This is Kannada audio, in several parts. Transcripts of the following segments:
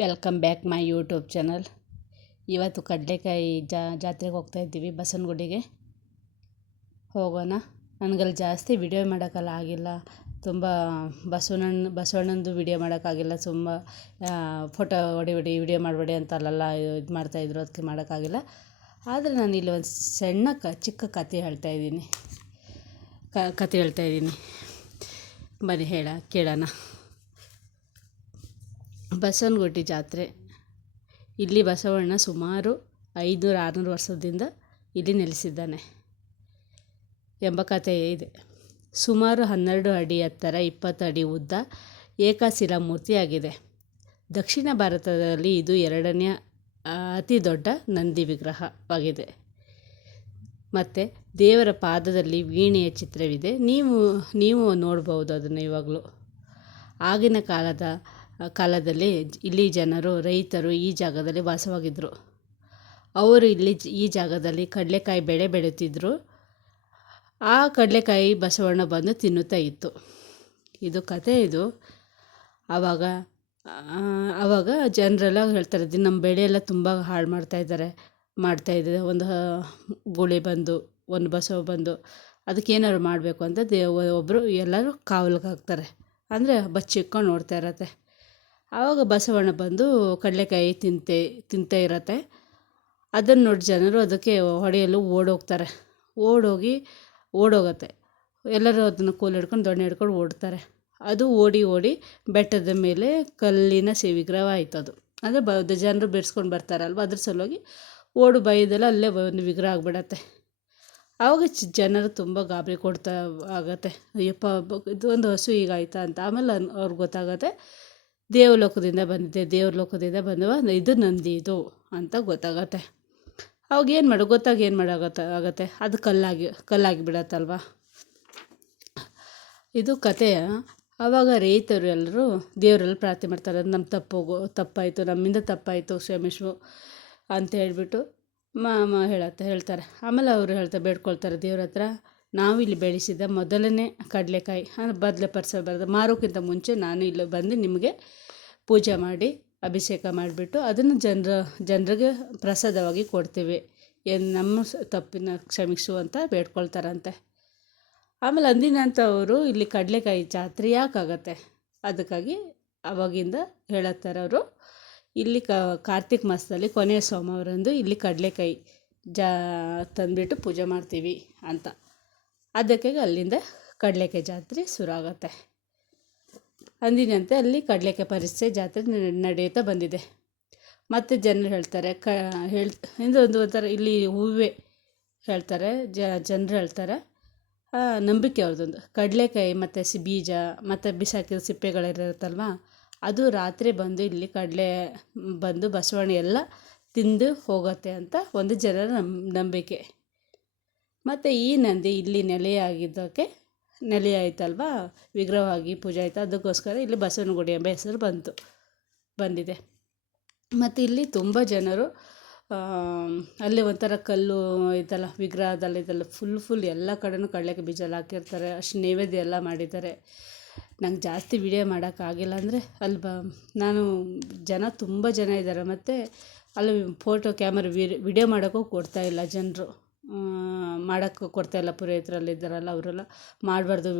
Welcome back my YouTube channel. ಇವತ್ತು ಕಡಲೆಕಾಯಿ ಜಾತ್ರೆಗೆ ಹೋಗ್ತಾ ಇದ್ದೀವಿ. ಬಸವನಗುಡಿಗೆ ಹೋಗೋಣ. ನನಗಲ್ಲಿ ಜಾಸ್ತಿ ವಿಡಿಯೋ ಮಾಡೋಕ್ಕಲ್ಲ ಆಗಿಲ್ಲ. ತುಂಬ ಬಸವಣ್ಣಂದು ವಿಡಿಯೋ ಮಾಡೋಕ್ಕಾಗಿಲ್ಲ. ತುಂಬ ಫೋಟೋ ಹೊಡಿ ವಿಡಿಯೋ ಮಾಡಬೇಡಿ ಅಂತ ಅಲ್ಲೆಲ್ಲ ಇದು ಮಾಡ್ತಾಯಿದ್ರು, ಅದಕ್ಕೆ ಮಾಡೋಕ್ಕಾಗಿಲ್ಲ. ಆದರೆ ನಾನು ಇಲ್ಲಿ ಒಂದು ಸಣ್ಣ ಚಿಕ್ಕ ಕತೆ ಹೇಳ್ತಾಯಿದ್ದೀನಿ. ಬನ್ನಿ ಕೇಳೋಣ. ಬಸವನಗುಡಿ ಜಾತ್ರೆ. ಇಲ್ಲಿ ಬಸವಣ್ಣ ಸುಮಾರು 500-600 ವರ್ಷದಿಂದ ಇಲ್ಲಿ ನೆಲೆಸಿದ್ದಾನೆ ಎಂಬ ಕಥೆ ಇದೆ. ಸುಮಾರು 12 ಅಡಿ ಎತ್ತರ, 20 ಅಡಿ ಉದ್ದ, ಏಕಶಿಲಾ ಮೂರ್ತಿಯಾಗಿದೆ. ದಕ್ಷಿಣ ಭಾರತದಲ್ಲಿ ಇದು 2ನೇ ಅತಿ ದೊಡ್ಡ ನಂದಿ ವಿಗ್ರಹವಾಗಿದೆ. ಮತ್ತು ದೇವರ ಪಾದದಲ್ಲಿ ವೀಣೆಯ ಚಿತ್ರವಿದೆ. ನೀವು ನೋಡ್ಬೋದು ಅದನ್ನು. ಇವಾಗಲೂ ಆಗಿನ ಕಾಲದಲ್ಲಿ ಇಲ್ಲಿ ರೈತರು ಈ ಜಾಗದಲ್ಲಿ ವಾಸವಾಗಿದ್ದರು. ಅವರು ಈ ಜಾಗದಲ್ಲಿ ಕಡಲೆಕಾಯಿ ಬೆಳೆ ಬೆಳೆಯುತ್ತಿದ್ದರು. ಆ ಕಡಲೆಕಾಯಿ ಬಸವಣ್ಣ ಬಂದು ತಿನ್ನುತ್ತಾ ಇತ್ತು. ಇದು ಕತೆ. ಇದು ಆವಾಗ ಜನರೆಲ್ಲ ಹೇಳ್ತಾರೆ, ನಮ್ಮ ಬೆಳೆ ಎಲ್ಲ ತುಂಬ ಹಾಳು ಮಾಡ್ತಾಯಿದ್ದಾರೆ. ಒಂದು ಗುಳಿ ಬಂದು, ಒಂದು ಬಸವ ಬಂದು ಅದಕ್ಕೇನಾದ್ರು ಮಾಡಬೇಕು ಅಂತ ಒಬ್ಬರು ಎಲ್ಲರೂ ಕಾವಲಿಗೆ ಹಾಕ್ತಾರೆ. ಅಂದರೆ ಬಚ್ಚಿಟ್ಕೊಂಡು ನೋಡ್ತಾ ಇರತ್ತೆ. ಆವಾಗ ಬಸವಣ್ಣ ಬಂದು ಕಡಲೆಕಾಯಿ ತಿಂತಾ ಇರತ್ತೆ. ಅದನ್ನು ನೋಡಿ ಜನರು ಅದಕ್ಕೆ ಹೊಡೆಯಲು ಓಡೋಗತ್ತೆ. ಎಲ್ಲರೂ ಅದನ್ನು ಕೋಲು ಹಿಡ್ಕೊಂಡು ದೊಣ್ಣೆ ಹಿಡ್ಕೊಂಡು ಓಡ್ತಾರೆ. ಅದು ಓಡಿ ಬೆಟ್ಟದ ಮೇಲೆ ಕಲ್ಲಿನ ವಿಗ್ರಹ ಆಯ್ತು. ಅದು ಅಂದರೆ ಜನರು ಬಿಡಿಸ್ಕೊಂಡು ಬರ್ತಾರಲ್ವ, ಅದ್ರ ಸಲುವಾಗಿ ಓಡು ಭಯದಲ್ಲ ಅಲ್ಲೇ ಒಂದು ವಿಗ್ರಹ ಆಗಿಬಿಡತ್ತೆ. ಆವಾಗ ಜನರು ತುಂಬ ಗಾಬರಿ ಆಗತ್ತೆ. ಅಯ್ಯಪ್ಪ, ಇದು ಒಂದು ಹಸು ಹೀಗಾಯ್ತಾ ಅಂತ. ಆಮೇಲೆ ಅವ್ರಿಗೆ ಗೊತ್ತಾಗತ್ತೆ, ದೇವಲೋಕದಿಂದ ಬಂದು ಇದು ನಂದಿ ಇದು ಅಂತ ಗೊತ್ತಾಗತ್ತೆ. ಅವಾಗ ಏನು ಮಾಡೋಕ್ಕಾಗತ್ತೆ, ಅದು ಕಲ್ಲಾಗಿ ಬಿಡತ್ತಲ್ವ. ಇದು ಕಥೆಯ. ಆವಾಗ ರೈತರು ಎಲ್ಲರೂ ದೇವರಲ್ಲಿ ಪ್ರಾರ್ಥನೆ ಮಾಡ್ತಾರೆ, ನಮ್ಮ ತಪ್ಪಾಯಿತು, ನಮ್ಮಿಂದ ತಪ್ಪಾಯಿತು, ಕ್ಷಮಿಸು ಅಂತ ಹೇಳ್ಬಿಟ್ಟು ಹೇಳ್ತಾರೆ. ಆಮೇಲೆ ಅವರು ಬೇಡ್ಕೊಳ್ತಾರೆ ದೇವ್ರ ಹತ್ರ, ನಾವು ಇಲ್ಲಿ ಬೆಳೆಸಿದ ಮೊದಲನೇ ಕಡಲೆಕಾಯಿ ಬದಲೆ ಮಾರೋಕ್ಕಿಂತ ಮುಂಚೆ ನಾನು ಇಲ್ಲಿ ಬಂದು ನಿಮಗೆ ಪೂಜೆ ಮಾಡಿ ಅಭಿಷೇಕ ಮಾಡಿಬಿಟ್ಟು ಅದನ್ನು ಜನರಿಗೆ ಪ್ರಸಾದವಾಗಿ ಕೊಡ್ತೀವಿ, ನಮ್ಮ ತಪ್ಪಿನ ಕ್ಷಮಿಸು ಅಂತ ಬೇಡ್ಕೊಳ್ತಾರಂತೆ. ಆಮೇಲೆ ಅಂದಿನಂತ ಅವರು ಇಲ್ಲಿ ಕಡಲೆಕಾಯಿ ಜಾತ್ರೆ ಯಾಕಾಗತ್ತೆ, ಅದಕ್ಕಾಗಿ ಅವಾಗಿಂದ ಹೇಳುತ್ತಾರೆ ಅವರು, ಇಲ್ಲಿ ಕಾರ್ತಿಕ್ ಮಾಸದಲ್ಲಿ ಕೊನೆಯ ಸೋಮವಾರಂದು ಇಲ್ಲಿ ಕಡಲೆಕಾಯಿ ತಂದುಬಿಟ್ಟು ಪೂಜೆ ಮಾಡ್ತೀವಿ ಅಂತ. ಅದಕ್ಕೆ ಅಲ್ಲಿಂದ ಕಡಲೆಕಾಯಿ ಜಾತ್ರೆ ಶುರು ಆಗುತ್ತೆ. ಅಂದಿನಂತೆ ಅಲ್ಲಿ ಕಡಲೆಕಾಯಿ ಪರಿಸೆ ಜಾತ್ರೆ ನಡೆಯುತ್ತಾ ಬಂದಿದೆ. ಮತ್ತು ಜನರು ಹೇಳ್ತಾರೆ, ಒಂದು ಒಂಥರ ಇಲ್ಲಿ ಹೂವೇ ಹೇಳ್ತಾರೆ, ಜನರು ಹೇಳ್ತಾರೆ, ನಂಬಿಕೆ ಅವ್ರದ್ದೊಂದು. ಕಡಲೆಕಾಯಿ ಮತ್ತು ಬೀಜ ಮತ್ತು ಬಿಸಾಕಿದ ಸಿಪ್ಪೆಗಳಿರುತ್ತಲ್ವ, ಅದು ರಾತ್ರಿ ಬಂದು ಇಲ್ಲಿ ಬಂದು ಬಸವಣ್ಣ ಎಲ್ಲ ತಿಂದು ಹೋಗುತ್ತೆ ಅಂತ ಒಂದು ಜನರ ನಂಬಿಕೆ. ಮತ್ತು ಈ ನಂದಿ ಇಲ್ಲಿ ನೆಲೆಯಾಯ್ತಲ್ವ, ವಿಗ್ರಹವಾಗಿ ಪೂಜೆ ಆಯಿತು. ಅದಕ್ಕೋಸ್ಕರ ಇಲ್ಲಿ ಬಸವನಗುಡಿ ಎಂಬ ಹೆಸರು ಬಂದಿದೆ. ಮತ್ತು ಇಲ್ಲಿ ತುಂಬ ಜನರು ಅಲ್ಲಿ ಒಂಥರ ಕಲ್ಲು ಇದೆಲ್ಲ ವಿಗ್ರಹದಲ್ಲಿದೆಲ್ಲ ಫುಲ್ ಎಲ್ಲ ಕಡೆನೂ ಕಡಲೆಕಾಯಿ ಬೀಜ ಹಾಕಿರ್ತಾರೆ. ಅಷ್ಟು ನೈವೇದ್ಯ ಎಲ್ಲ ಮಾಡಿದ್ದಾರೆ. ನಂಗೆ ಜಾಸ್ತಿ ವಿಡಿಯೋ ಮಾಡೋಕ್ಕಾಗಿಲ್ಲ. ಅಂದರೆ ಅಲ್ಲಿ ತುಂಬ ಜನ ಇದ್ದಾರೆ. ಮತ್ತು ಅಲ್ಲಿ ಫೋಟೋ ಕ್ಯಾಮರಾ ವಿಡಿಯೋ ಮಾಡೋಕ್ಕೂ ಕೊಡ್ತಾಯಿಲ್ಲ ಜನರು, ಮಾಡೋಕ್ಕೆ ಕೊಡ್ತಾಯಿಲ್ಲ. ಪುರೋಹಿತರಲ್ಲಿದ್ದಾರಲ್ಲ ಅವರೆಲ್ಲ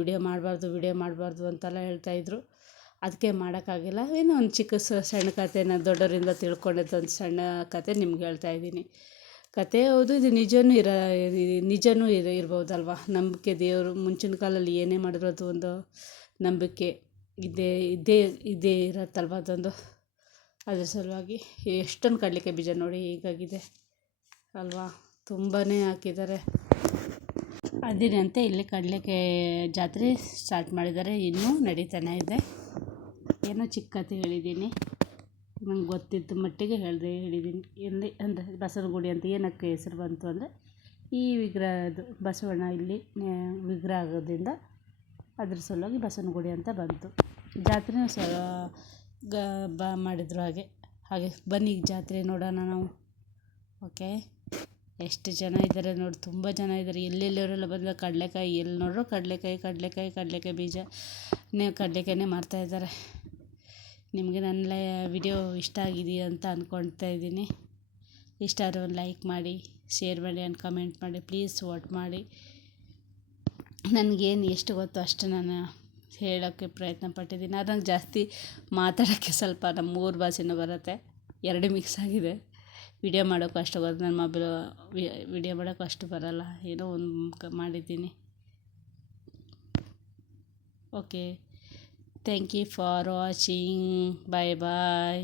ವಿಡಿಯೋ ಮಾಡಬಾರ್ದು ಅಂತೆಲ್ಲ ಹೇಳ್ತಾಯಿದ್ರು. ಅದಕ್ಕೆ ಮಾಡೋಕ್ಕಾಗಿಲ್ಲ. ಏನೋ ಒಂದು ಚಿಕ್ಕ ಸಣ್ಣ ಕತೆ, ನಾನು ದೊಡ್ಡವರಿಂದ ತಿಳ್ಕೊಂಡಿದ್ದು ಒಂದು ಸಣ್ಣ ಕತೆ ನಿಮ್ಗೆ ಹೇಳ್ತಾಯಿದ್ದೀನಿ. ಕತೆ ಹೌದು, ಇದು ನಿಜನೂ ಇರ್ಬೋದಲ್ವ. ನಂಬಿಕೆ, ದೇವರು ಮುಂಚಿನ ಕಾಲದಲ್ಲಿ ಏನೇ ಮಾಡಿದ್ರು ಅದು ಒಂದು ನಂಬಿಕೆ ಇದೇ ಇರತ್ತಲ್ವ ಅದೊಂದು. ಅದ್ರ ಸಲುವಾಗಿ ಎಷ್ಟೊಂದು ಕಡಲೆಕಾಯಿ ಬೀಜ ನೋಡಿ ಹೀಗಾಗಿದೆ ಅಲ್ವಾ, ತುಂಬಾ ಹಾಕಿದ್ದಾರೆ. ಅದಿರಂತೆ ಇಲ್ಲಿ ಕಡಲೆಕಾಯಿ ಜಾತ್ರೆ ಸ್ಟಾರ್ಟ್ ಮಾಡಿದ್ದಾರೆ, ಇನ್ನೂ ನಡೀತಾನೆ ಇದೆ. ಏನೋ ಚಿಕ್ಕ ಕತೆ ಹೇಳಿದ್ದೀನಿ, ನಂಗೆ ಗೊತ್ತಿದ್ದ ಮಟ್ಟಿಗೆ ಹೇಳಿದ್ದೀನಿ. ಎಲ್ಲಿ ಅಂದರೆ ಬಸವನಗುಡಿ ಅಂತ ಏನಕ್ಕೆ ಹೆಸರು ಬಂತು ಅಂದರೆ, ಈ ವಿಗ್ರಹದ್ದು ಬಸವಣ್ಣ ಇಲ್ಲಿ ವಿಗ್ರಹ ಆಗೋದ್ರಿಂದ ಅದ್ರ ಸಲುವಾಗಿ ಬಸವನಗುಡಿ ಅಂತ ಬಂತು. ಜಾತ್ರೆನೂ ಮಾಡಿದ್ರು ಹಾಗೆ ಬನ್ನಿ ಜಾತ್ರೆ ನೋಡೋಣ ನಾವು. ಓಕೆ, ಎಷ್ಟು ಜನ ಇದ್ದಾರೆ ನೋಡಿ, ತುಂಬ ಜನ ಇದ್ದಾರೆ. ಎಲ್ಲೆಲ್ಲವರೆಲ್ಲ ಬಂದ ಕಡಲೆಕಾಯಿ, ಎಲ್ಲಿ ನೋಡ್ರು ಕಡಲೆಕಾಯಿ ಬೀಜ ಕಡಲೆಕಾಯಿನೇ ಮಾರ್ತಾಯಿದ್ದಾರೆ. ನಿಮಗೆ ನನ್ನ ವಿಡಿಯೋ ಇಷ್ಟ ಆಗಿದೆಯಾ ಅಂತ ಅಂದ್ಕೊಳ್ತಾ ಇದ್ದೀನಿ. ಇಷ್ಟ ಆದರೆ ಒಂದು ಲೈಕ್ ಮಾಡಿ, ಶೇರ್ ಮಾಡಿ ಆ್ಯಂಡ್ ಕಮೆಂಟ್ ಮಾಡಿ. ಪ್ಲೀಸ್ ವೋಟ್ ಮಾಡಿ. ನನಗೇನು ಎಷ್ಟು ಗೊತ್ತೋ ಅಷ್ಟು ನಾನು ಹೇಳೋಕ್ಕೆ ಪ್ರಯತ್ನ ಪಟ್ಟಿದ್ದೀನಿ. ಆದರೆ ನಂಗೆ ಜಾಸ್ತಿ ಮಾತಾಡೋಕ್ಕೆ ಸ್ವಲ್ಪ ನಮ್ಮ ಊರ ಭಾಷೆನೂ ಬರುತ್ತೆ, ಎರಡು ಮಿಕ್ಸ್ ಆಗಿದೆ. ವಿಡಿಯೋ ಮಾಡೋಕ್ಕೂ ಅಷ್ಟು ಬರುತ್ತೆ, ನನ್ನ ಮೊಬೈಲು ವಿಡಿಯೋ ಮಾಡೋಕ್ಕೂ ಅಷ್ಟು ಬರೋಲ್ಲ, ಏನೋ ಒಂದು ಮಾಡಿದ್ದೀನಿ. Okay, thank you for watching. Bye bye.